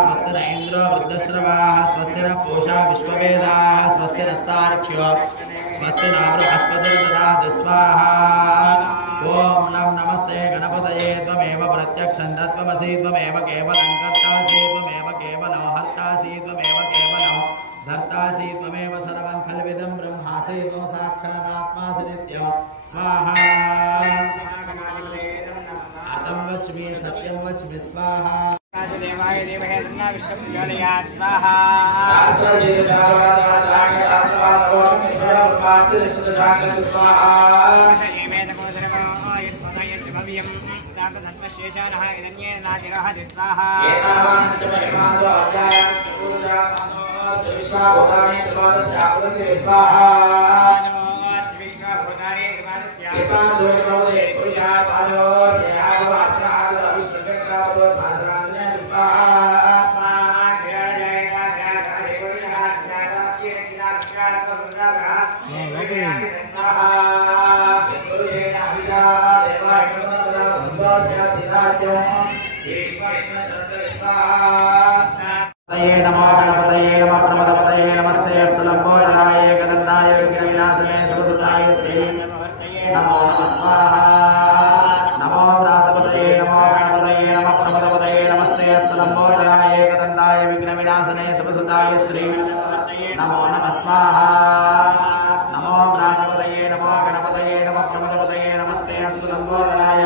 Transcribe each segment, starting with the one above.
स्वस्ति न इंद्रो वृद्धश्रवाः स्वस्ति न पूषा विश्ववेदाः स्वस्ति नस्तार्क्ष्यो स्वस्ति न बृहस्पतिर्दधातु स्वाहा। ओम नमस्ते गणपतये त्वमेव प्रत्यक्षं तत्त्वमसि त्वमेव केवलं कर्तासि त्वमेव केवलं हर्तासि त्वमेव केवलं धर्तासि त्वमेव सर्वं खल्विदं ब्रह्मासि त्वं साक्षादात्मासि नित्यं स्वाहा। अतं वच्मि सत्यं वच्मि स्वाहा। देवाय देवहे तन्ना विष्णुप्रचोदयात् स्वाहा। शेषानः इदन्ये नागिरः स्वाहा। नमो गणपतये नमः प्रमदपतये नमस्ते अस्तु लंबोदराय एकदन्ताय विघ्नविनाशने सर्वसुताय श्री नमो नमः स्वाहा। नमो व्रातपतये नमो गणपतये नमः प्रमदपतये नमस्ते अस्तु लंबोदराय एकदन्ताय विघ्नविनाशने सर्वसुताय श्री नमो नमः स्वाहा। नमो व्रातपतये नमो गणपतये नमः प्रमदपतये नमस्ते अस्तु लंबोदराय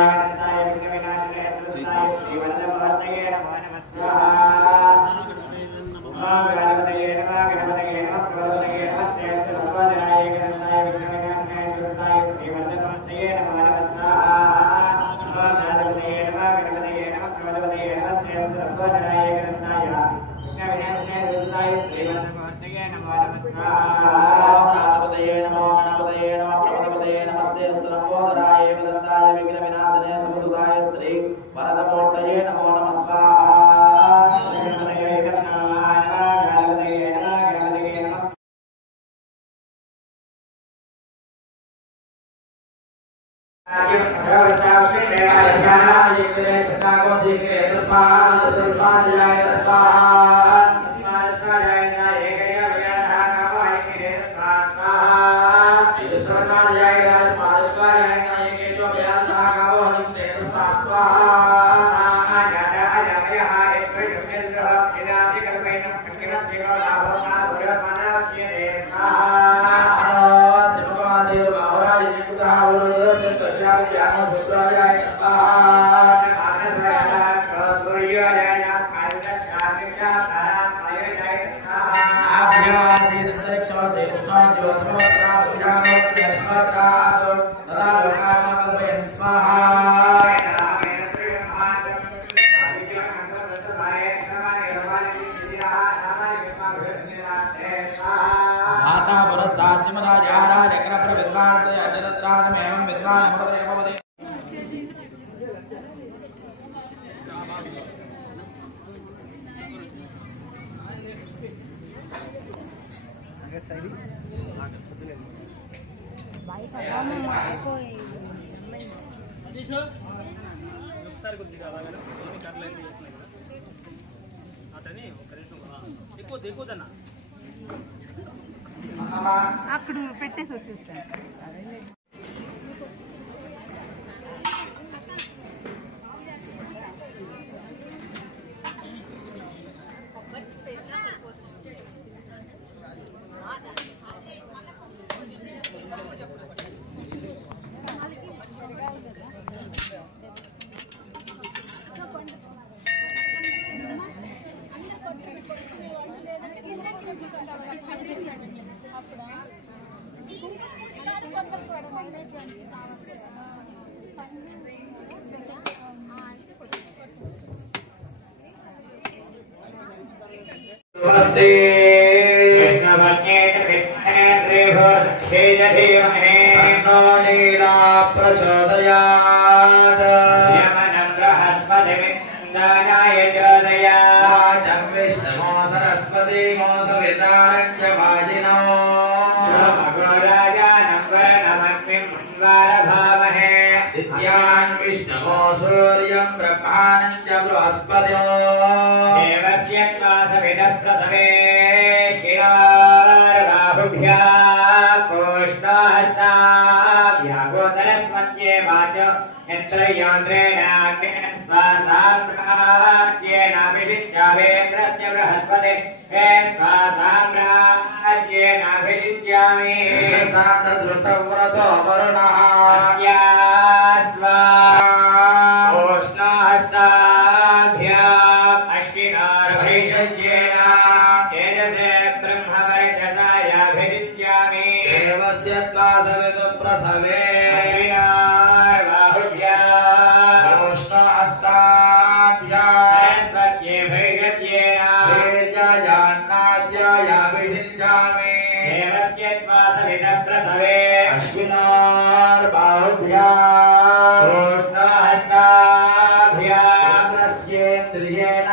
అక్కడ పెట్టేసి వచ్చేస్తాను. नमस्ते कृष्णभज्ञे विद्महेन्द्रेभो धीमहि तन्नो लीला प्रचोदयात् यमनं बृहस्पतिर्विन्दाय चोदयात् व्यागोदरस्मध्ये वाचो यन्त्रयोन्द्रेणाग्निस्वासाम्राज्येनाभिषिच्यामेन्द्रस्य बृहस्पते साम्राज्येनाभिषिच्यामि सातद्रुतव्रतो वरुणः अस्यास्वा ओष्णहस्ताभ्याम् अश्विनार्भैषज्येन तेजसे ब्रह्मवर्चसायाभिषिच्यामि देवस्य द्वादशविदु प्रसवे अश्विनार्बाहुभ्याम् ओष्णहस्ताभ्याम् सरस्वत्यै भैषज्येन तेजयान्नाद्यायाभिषिञ्चामि देवस्य द्वादशविदः प्रसवे अश्विनार्बाहुभ्याम् ओष्णहस्ताभ्याम् इन्द्रस्येन्द्रियेण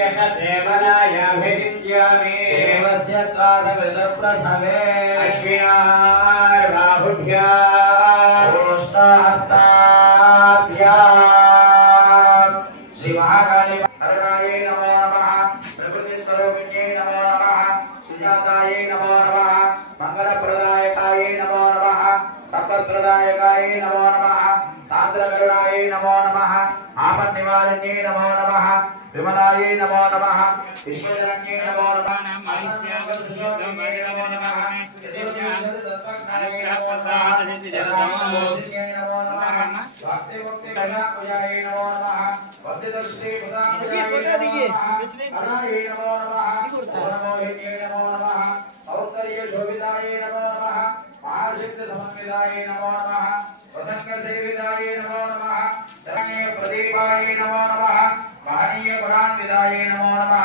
यशसेवनायाभिषिच्यामि देवस्य द्वादशविदु प्रसवे अश्विनार्बाहुभ्याम् ओष्णहस्ताभ्याम् श्री महाकाली हरणायै नमो नमः प्रकृतिस्वरूपिण्यै नमो नमः सुजातायै नमो नमः मंगलप्रदायकायै नमो नमः संपत्प्रदायकायै नमो नमः सान्द्रकरुणायै नमो नमः आपन्निवारिण्यै नमो नमः विमलायै नमो नमः विश्वजनन्यै नमो नमः आयुष्यागतशोभिन्यै नमो नमः यदेवसत्त्वज्ञायै नमो नमः जनामोदिन्यै नमो नमः भक्तिमुक्तिकथापूजायै नमो नमः भक्तिदर्शिनी प्रदापूजायै नमो नमः हरायै नमो नमः पूर्णमोहिन्यै नमो नमः औत्तरीयशोभितायै नमो नमः महासिद्धसमन्वितायै नमो नमः प्रसङ्गसेवितायै नमो नमः शरण्ये प्रदीपायै नमो नमः महनीय गुणान्वितायै नमो नमः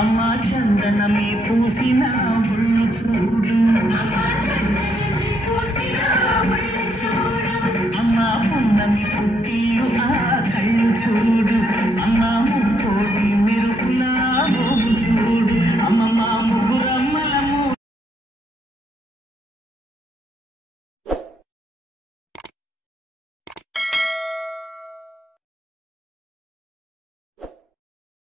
అమ్మా చందనమే పూసిన ఒళ్ళు చూడు అమ్మా పున్నమి పుట్టిల్లు ఆ కళ్ళు చూడు